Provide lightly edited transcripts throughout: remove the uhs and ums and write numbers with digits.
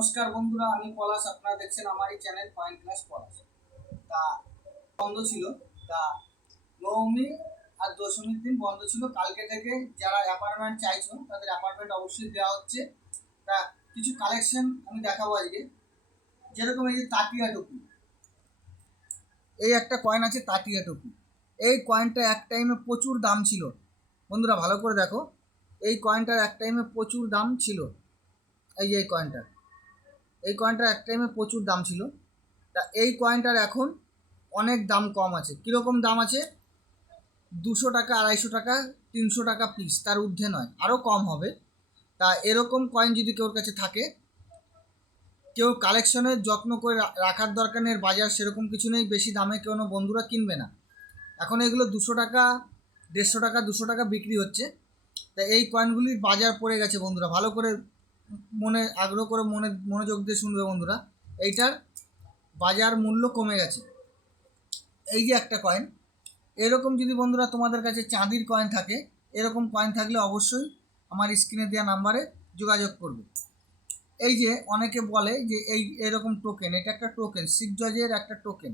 নমস্কার বন্ধুরা, আমি পলাশ। আপনারা দেখছেন আমার এই চ্যানেল পয়েন্ট ক্লাস পলাশ। তা বন্ধ ছিল, তা নবমী আর দশমীর দিন বন্ধ ছিল। কালকে থেকে যারা অ্যাপার্টমেন্ট চাইছো তাদের অ্যাপার্টমেন্ট অবশ্যই দেওয়া হচ্ছে। তা কিছু কালেকশন আমি দেখাবো আজকে। যেরকম এই যে তাঁতিয়া টুপি, এই একটা কয়েন আছে তাঁতিয়া টুপি। এই কয়েনটা এক টাইমে প্রচুর দাম ছিল বন্ধুরা, ভালো করে দেখো। এই কয়েনটার এক টাইমে প্রচুর দাম ছিল। এই যে এই কয়েনটার এক টাইমে প্রচুর দাম ছিল। তা এই কয়েনটার এখন অনেক দাম কম আছে। কীরকম দাম আছে? 200 টাকা, 250 টাকা, 300 টাকা পিস, তার ঊর্ধ্বে নয়, আরও কম হবে। তা এরকম কয়েন যদি কেউর কাছে থাকে, কেউ কালেকশনের যত্ন করে রাখার দরকার নেই। বাজার সেরকম কিছু নেই, বেশি দামে কোনো বন্ধুরা কিনবে না। এখন এগুলো 200 টাকা, 150 টাকা, 200 টাকা বিক্রি হচ্ছে। তা এই কয়েনগুলির বাজার পড়ে গেছে বন্ধুরা, ভালো করে আগ্রহ করে মনোযোগ দিয়ে শুনবে বন্ধুরা। এইটার বাজার মূল্য কমে গেছে। এই যে একটা কয়েন, এরকম যদি বন্ধুরা তোমাদের কাছে চাঁদির কয়েন থাকে, এরকম কয়েন থাকলে অবশ্যই আমার স্ক্রিনে দেওয়া নাম্বারে যোগাযোগ করবে। এই যে অনেকে বলে যে এরকম টোকেন, এটা একটা টোকেন, শিখ জজের একটা টোকেন।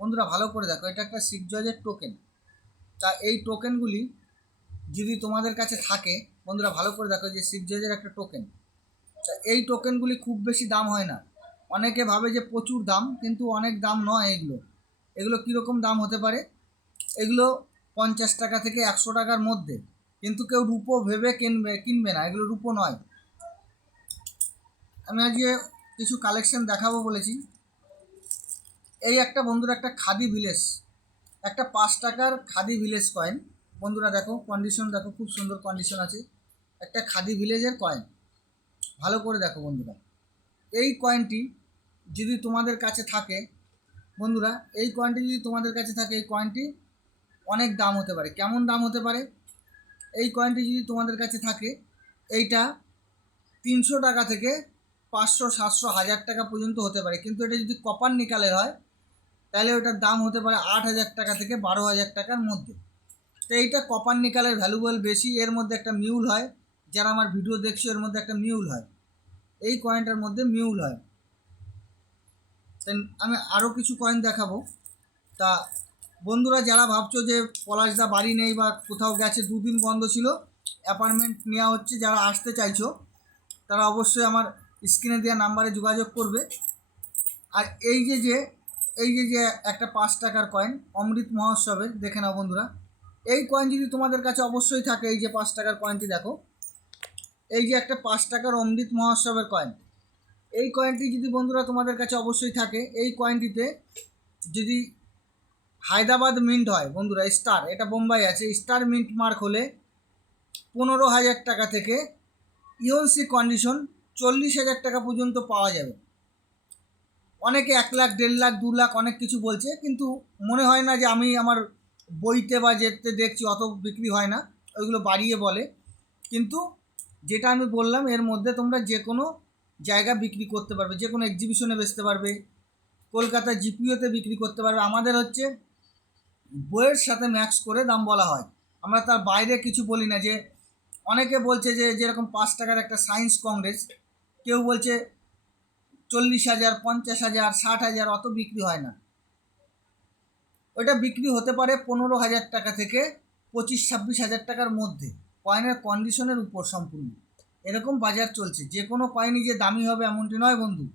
বন্ধুরা ভালো করে দেখো, এটা একটা শিখ জজের টোকেন। তা এই টোকেনগুলি যদি তোমাদের কাছে থাকে বন্ধুরা, ভালো করে দেখো, যে শিখ জজের একটা টোকেন। তা এই টোকেনগুলি খুব বেশি দাম হয় না। অনেকে ভাবে যে প্রচুর দাম, কিন্তু অনেক দাম নয় এগুলো। এগুলো কীরকম দাম হতে পারে? এগুলো 50 টাকা থেকে 100 টাকার মধ্যে। কিন্তু কেউ রূপো ভেবে কিনবে না, এগুলো রূপো নয়। আমি আজকে কিছু কালেকশন দেখাবো বলেছি। এই একটা বন্ধুরা, একটা খাদি ভিলেজ, একটা 5 টাকার খাদি ভিলেজ কয়েন। বন্ধুরা দেখো, কন্ডিশন দেখো, খুব সুন্দর কন্ডিশন আছে। একটা খাদি ভিলেজের কয়েন, ভালো করে দেখো বন্ধুরা। এই কয়েনটি যদি তোমাদের কাছে থাকে বন্ধুরা, এই কয়েনটি যদি তোমাদের কাছে থাকে, এই কয়েনটি অনেক দাম হতে পারে। কেমন দাম হতে পারে? এই কয়েনটি যদি তোমাদের কাছে থাকে, এইটা 300 টাকা থেকে 500, 700, 1000 টাকা পর্যন্ত হতে পারে। কিন্তু এটা যদি কপার নিকালের হয়, তাহলে ওটার দাম হতে পারে 8,000 টাকা থেকে 12,000 টাকার মধ্যে। তো এইটা কপার নিকালের ভ্যালুয়েবল বেশি। এর মধ্যে একটা মিউল হয়, যারা আমার ভিডিও দেখছো এর মধ্যে একটা মিউল হয়, এই কয়েনটার মধ্যে মিউল হয়। আমি আরও কিছু কয়েন দেখাবো। তা বন্ধুরা যারা ভাবছো যে পলাশদা বাড়ি নেই বা কোথাও গেছে, 2 দিন বন্ধ ছিল, অ্যাপার্টমেন্ট নেওয়া হচ্ছে, যারা আসতে চাইছো তারা অবশ্যই আমার স্ক্রিনে দেওয়া নাম্বারে যোগাযোগ করবে। আর এই যে একটা 5 টাকার কয়েন অমৃত মহোৎসবের, দেখে নাও বন্ধুরা। এই কয়েন যদি তোমাদের কাছে অবশ্যই থাকে, এই যে 5 টাকার কয়েনটি দেখো, এই যে একটা 5 টাকার অমৃত মহোৎসবের কয়েন, এই কয়েনটি যদি বন্ধুরা তোমাদের কাছে অবশ্যই থাকে, এই কয়েনটিতে যদি হায়দ্রাবাদ মিন্ট হয় বন্ধুরা, স্টার, এটা বোম্বাই আছে, স্টার মিন্ট মার্ক হলে 15,000 টাকা থেকে ইউএনসি কন্ডিশন 40,000 টাকা পর্যন্ত পাওয়া যাবে। অনেকে 1 লাখ, 1.5 লাখ, 2 লাখ অনেক কিছু বলছে, কিন্তু মনে হয় না যে আমি আমার বইতে বা যেতে দেখছি অত বিক্রি হয় না, ওইগুলো বাড়িয়ে বলে। কিন্তু যেটা আমি বললাম, এর মধ্যে তোমরা যে কোনো জায়গা বিক্রি করতে পারবে, যে কোনো এক্সিবিশনে বেচতে পারবে, কলকাতায় জিপিওতে বিক্রি করতে পারবে। আমাদের হচ্ছে বইয়ের সাথে ম্যাক্স করে দাম বলা হয়, আমরা তার বাইরে কিছু বলি না। যে অনেকে বলছে যে যেরকম 5 টাকার একটা সায়েন্স কংগ্রেস, কেউ বলছে 40,000, 50,000, 60,000, অত বিক্রি হয় না। ওইটা বিক্রি হতে পারে 15,000 টাকা থেকে 25-26,000 টাকার মধ্যে, কয়েনের কন্ডিশনের উপর সম্পূর্ণ। এরকম বাজার চলছে। যে কোনো কয়েনই যে দামি হবে এমনটি নয় বন্ধু।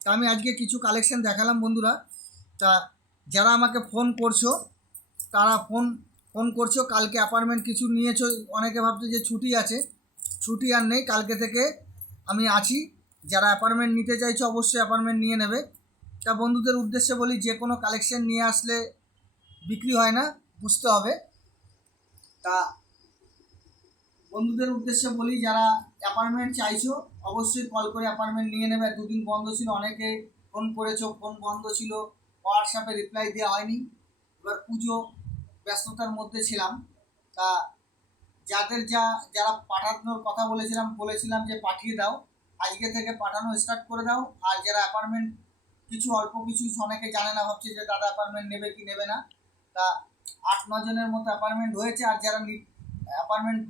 তা আমি আজকে কিছু কালেকশন দেখালাম বন্ধুরা। তা যারা আমাকে ফোন করছো, তারা ফোন করছো, কালকে অ্যাপার্টমেন্ট কিছু নিয়েছো, অনেকে ভাবছো যে ছুটি আছে, ছুটি আর নেই, কালকে থেকে আমি আছি। যারা অ্যাপার্টমেন্ট নিতে চাইছো অবশ্যই অ্যাপার্টমেন্ট নিয়ে নেবে। তা বন্ধুদের উদ্দেশ্যে বলি, যে কোনো কালেকশন নিয়ে আসলে বিক্রি হয় না, বুঝতে হবে। তা বন্ধুদের উদ্দেশ্যে বলি, যারা অ্যাপার্টমেন্ট চাইছো অবশ্যই কল করে অ্যাপার্টমেন্ট নিয়ে নেবে। 2 দিন বন্ধ ছিল, অনেকে ফোন করেছো, ফোন বন্ধ ছিল, হোয়াটসঅ্যাপে রিপ্লাই দেওয়া হয়নি। এবার পুজো ব্যস্ততার মধ্যে ছিলাম। তা যারা পাঠানোর কথা বলেছিলাম যে পাঠিয়ে দাও, আজকে থেকে পাঠানো স্টার্ট করে দাও। আর যারা অ্যাপার্টমেন্ট অল্প কিছু, অনেকে জানে না, ভাবছে যে দাদা অ্যাপার্টমেন্ট নেবে কি নেবে না। তা 8-9 জনের মতো অ্যাপার্টমেন্ট হয়েছে। আর যারা অ্যাপার্টমেন্ট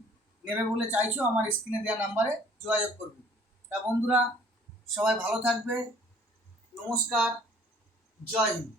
নেবে বলে চাইছো, আমার স্ক্রিনে দেওয়া নাম্বারে যোগাযোগ করবে। তা বন্ধুরা সবাই ভালো থাকবে। নমস্কার, জয় হিন্দ।